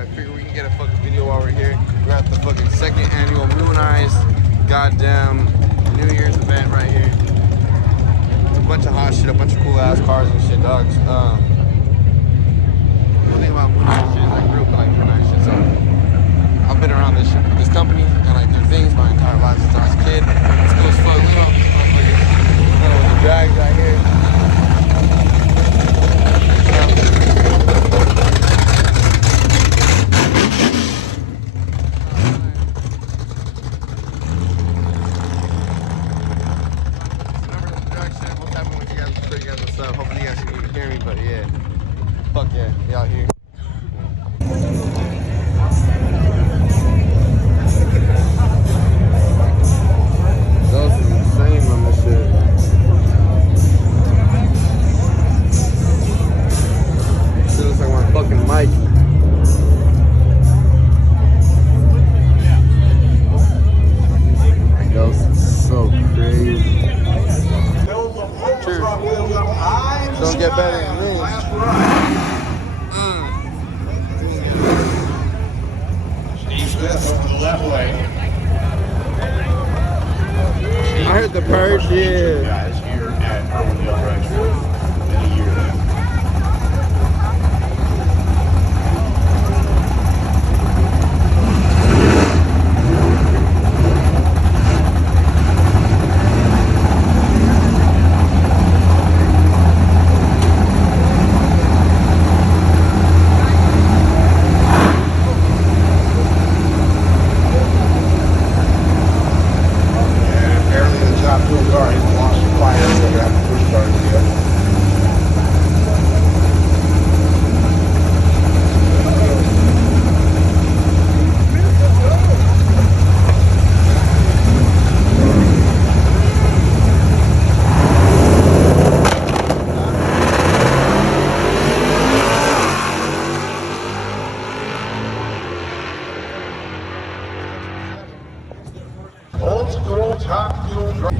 I figured we can get a fucking video while we're here. We're at the fucking 2nd annual Mooneyes goddamn New Year's event right here. It's a bunch of hot shit, a bunch of cool ass cars and shit, dogs. The thing about Mooneyes shit is I grew up like Mooneyes shit, so I've been around this company and like their things my entire life since I was a kid. It's cool as fuck. Look at all these motherfuckers. The drags right here. Hopefully you guys can even hear me, but yeah. Fuck yeah, we out here. Those is insane on this shit. Shit looks like my fucking mic. Those is so crazy. Don't get better than me. I heard the purge, yeah. Guys here at Irwindale Retro in a year.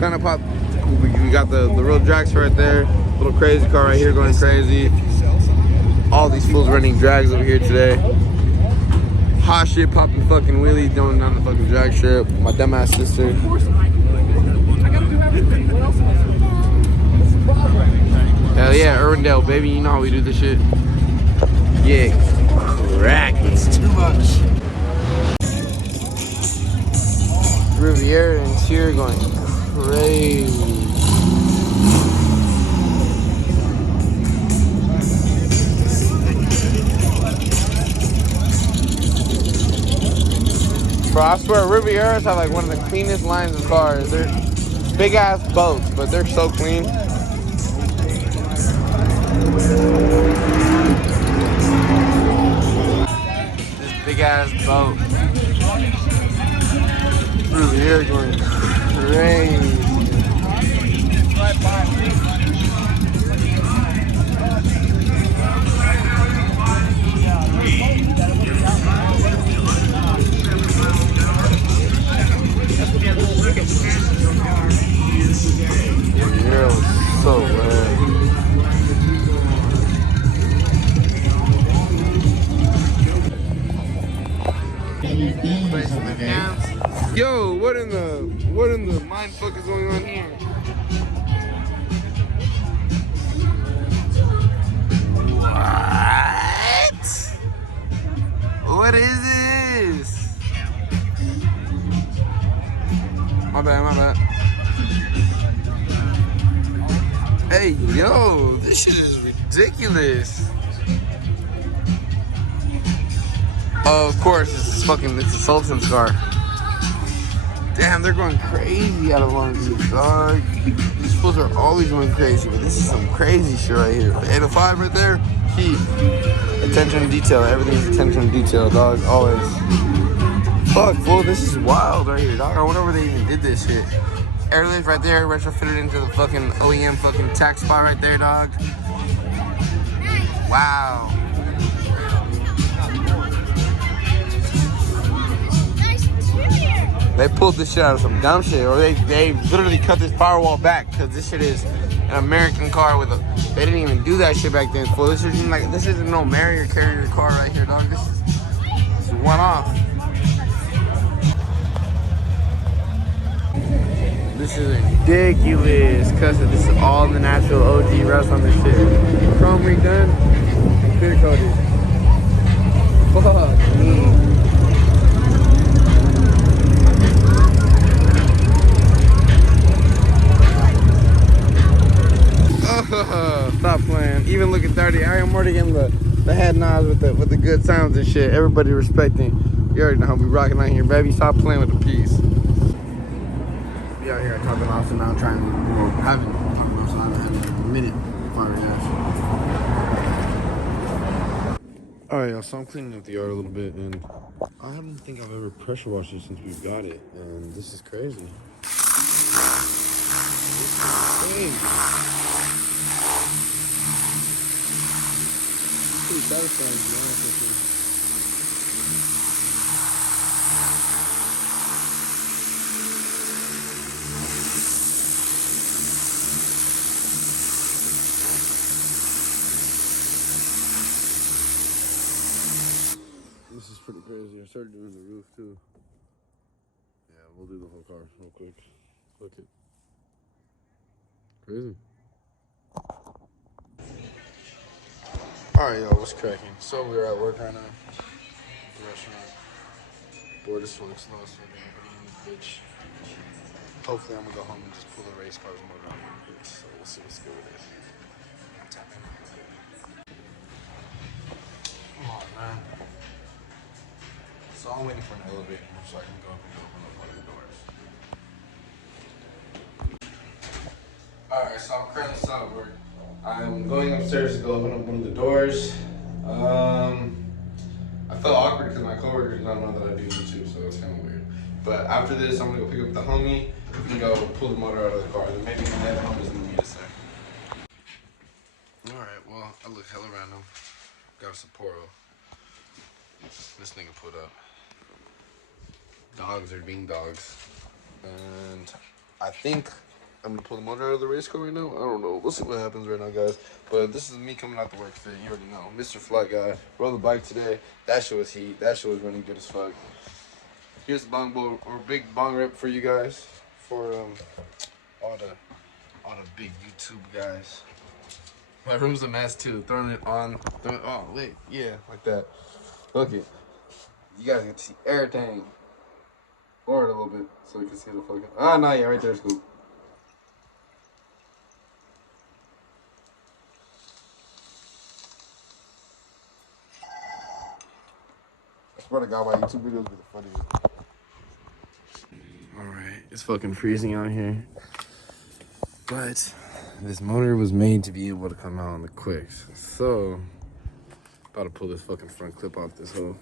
Kind of pop. We got the real drags right there. Little crazy car right here going crazy. All these fools running drags over here today. Hot shit popping fucking wheelies going down the fucking drag strip. My dumbass sister. Hell yeah, Irwindale, baby. You know how we do this shit. Yeah, crack. It's too much. Riviera interior going crazy. Bro, I swear Rivieras have like one of the cleanest lines of cars. They're big ass boats, but they're so clean. This big ass boat. Riviera going crazy. Yeah, so rad. Yo, what in the mind fuck is going on here? What is this? My bad. Hey, yo, this shit is ridiculous. Oh, of course, it's a Sultan's car. Damn, they're going crazy out of Long Beach, dog. These fools are always going crazy, but this is some crazy shit right here. 805 right there, key. Attention to detail, everything's attention to detail, dog, always. Fuck, fool, this is wild right here, dog. I wonder where they even did this shit. Airlift right there, retrofitted into the fucking OEM fucking tax spot right there, dog. Wow. They pulled this shit out of some dumb shit, or they literally cut this power wall back because this shit is an American car with a. They didn't even do that shit back then. Fool, this isn't no Marriott carrier car right here, dog. one off. This is ridiculous, cuz this is all the natural OG rust on this shit. Chrome redone and clear coated. Fuck me. Stop playing. Even looking dirty. I am already getting the head nods with the good sounds and shit. Everybody respecting. You already know how we rocking out here, baby. Stop playing with the piece. Be out here at Top and Austin now trying to, well, haven't Top and Austin, I haven't had a minute. Alright, y'all, so I'm cleaning up the yard a little bit, and I don't think I've ever pressure washed it since we've got it, and this is crazy. Pretty satisfying, to be honest with you. This is pretty crazy. I started doing the roof too. Yeah, we'll do the whole car real quick. Look it. Crazy. Alright, y'all, what's cracking? So we're at work right now. The restaurant. Boy, this one looks slow, so everybody in this bitch. Hopefully I'm gonna go home and just pull the race cars motor on my bitch. So we'll see what's good with it. Tap in. Come on, man. So I'm waiting for an elevator so I can go up and open up one of the doors. Alright, so I'm currently still at work. I'm going upstairs to go open up one of the doors. I felt awkward because my coworkers don't know that I do YouTube, so it's kind of weird. But after this, I'm gonna go pick up the homie and go pull the motor out of the car. Then maybe that homie's gonna meet us there. Alright, well, I look hella random. Got a Sapporo. This nigga put up. Dogs are being dogs. And I think I'm gonna pull the motor out of the race car right now. I don't know. We'll see what happens right now, guys. But this is me coming out to work fit. You already know. Mr. Flat Guy. Rode the bike today. That shit was heat. That shit was running good as fuck. Here's the bong bowl or big bong rip for you guys. For all the big YouTube guys. My room's a mess too. Throwing it on. Oh wait, yeah, like that. Look it. You guys get to see everything. Lower it a little bit so you can see the fucking. Ah, nah, yeah, right there, Scoop. I swear to God, my YouTube videos be the funniest. Alright, it's fucking freezing out here. But this motor was made to be able to come out on the quicks. So, about to pull this fucking front clip off this whole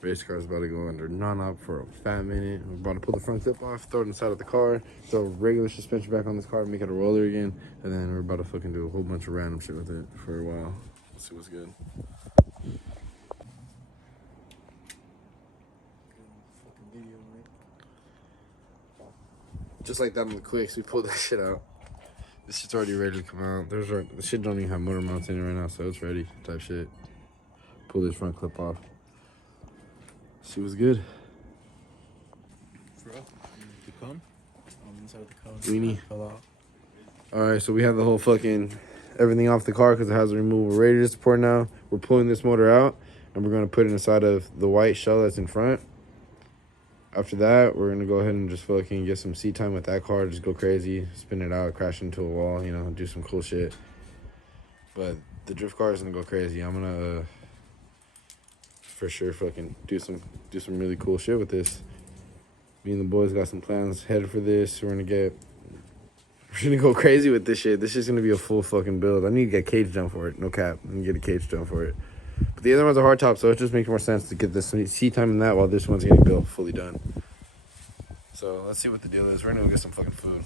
race car is about to go under non-op for a fat minute. We're about to pull the front clip off, throw it inside of the car, throw regular suspension back on this car, make it a roller again, and then we're about to fucking do a whole bunch of random shit with it for a while. Let's see what's good. Just like that on the quicks, we pulled that shit out. This shit's already ready to come out. The shit don't even have motor mounts in it right now, so it's ready type shit. Pull this front clip off. See what's good. For real? The cone? Inside the cone. Weenie. Fell out. Alright, so we have the whole fucking everything off the car because it has a removable radiator support now. We're pulling this motor out and we're going to put it inside of the white shell that's in front. After that, we're going to go ahead and just fucking get some seat time with that car. Just go crazy, spin it out, crash into a wall, you know, do some cool shit. But the drift car is going to go crazy. I'm going to for sure fucking do some really cool shit with this. Me and the boys got some plans headed for this. We're gonna go crazy with this shit. This is gonna be a full fucking build. I need to get cage done for it. No cap. I need to get a cage done for it. But the other ones are hard top, so it just makes more sense to get this seat time in that while this one's getting built fully done. So let's see what the deal is. We're gonna go get some fucking food.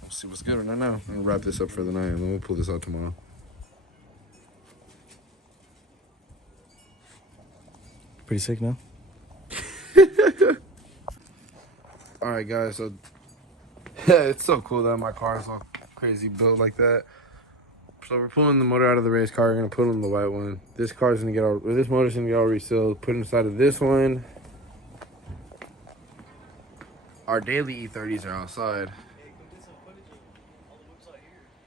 We'll see what's good right now. I'm gonna wrap this up for the night and then we'll pull this out tomorrow. Pretty sick now? Alright guys, so it's so cool that my car is all crazy built like that. So we're pulling the motor out of the race car. We're gonna put in the white one. This car's gonna get all, or this motor's gonna get all resealed. Put inside of this one. Our daily E30s are outside.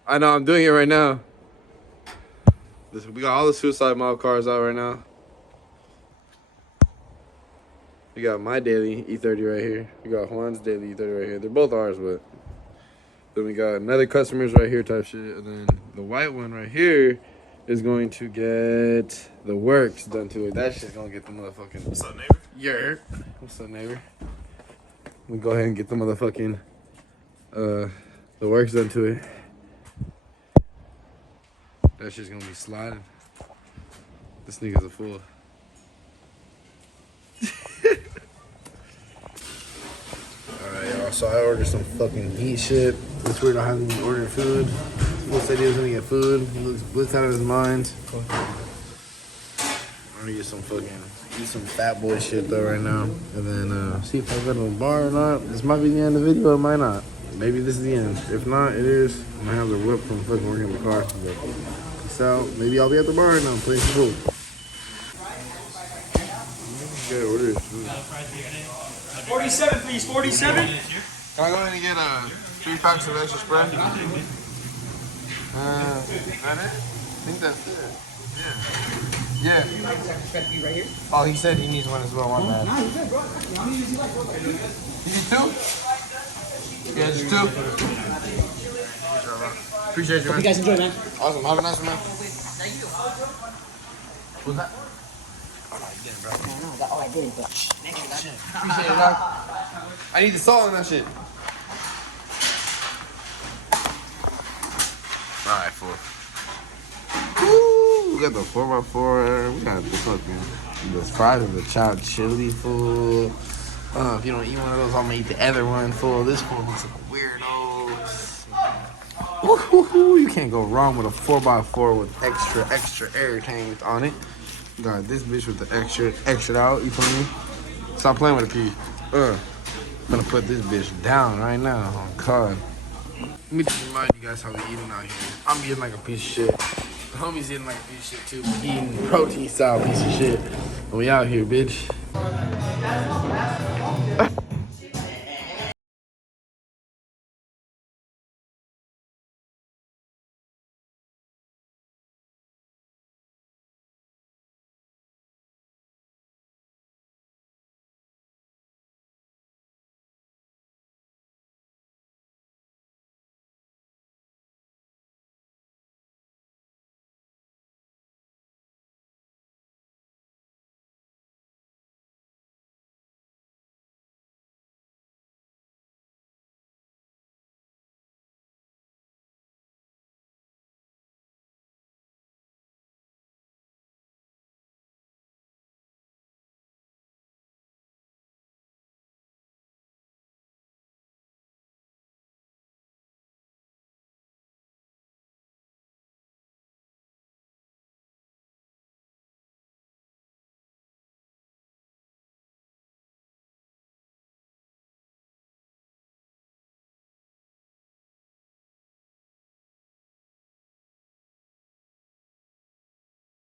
I know, I'm doing it right now. We got all the suicide mob cars out right now. We got my daily E30 right here. We got Juan's daily E30 right here. They're both ours, but then we got another customers right here type shit. And then the white one right here is going to get the works done to it. That shit's gonna get the motherfucking... What's up, neighbor? Yeah. What's up, neighbor? We go ahead and get the motherfucking the works done to it. That shit's gonna be sliding. This nigga's a fool. Alright, y'all. So I ordered some fucking heat shit. It's weird I haven't even ordered food. He said he was gonna get food. He looks out of his mind. I'm gonna get some fucking, eat some fat boy shit though right now. And then see if I go to the bar or not. This might be the end of the video, it might not. Maybe this is the end. If not, it is. I'm gonna have the whip from fucking working in the car. But peace out. Maybe I'll be at the bar right now playing some food. Okay, order this food. 47, please. 47. Can I go in and get 3 packs of extra Sprite? Is that it? I think that's it. Yeah. Yeah. Oh, he said he needs one as well. One bad. Nah, you good, bro. How many does he like? You need 2? Yeah, just 2. Appreciate you, man. You guys enjoy, man. Awesome. Have a nice one, man. What's that? Oh, I did, but Appreciate it, dog. I need the salt in that shit. Alright, 4. Woo! We got the 4x4. We got the fucking the Sprite and the chopped chili fool. If you don't eat one of those, I'm gonna eat the other one fool. This fool looks like a weirdo. Woo-hoo-hoo. You can't go wrong with a 4x4 with extra air tank on it. Got this bitch with the extra out. You feel me? Stop playing with the pee. I'm gonna put this bitch down right now. Oh God. Let me just remind you guys how we eating out here. I'm eating like a piece of shit. The homie's eating like a piece of shit too. We eating protein style piece of shit. And we out here, bitch.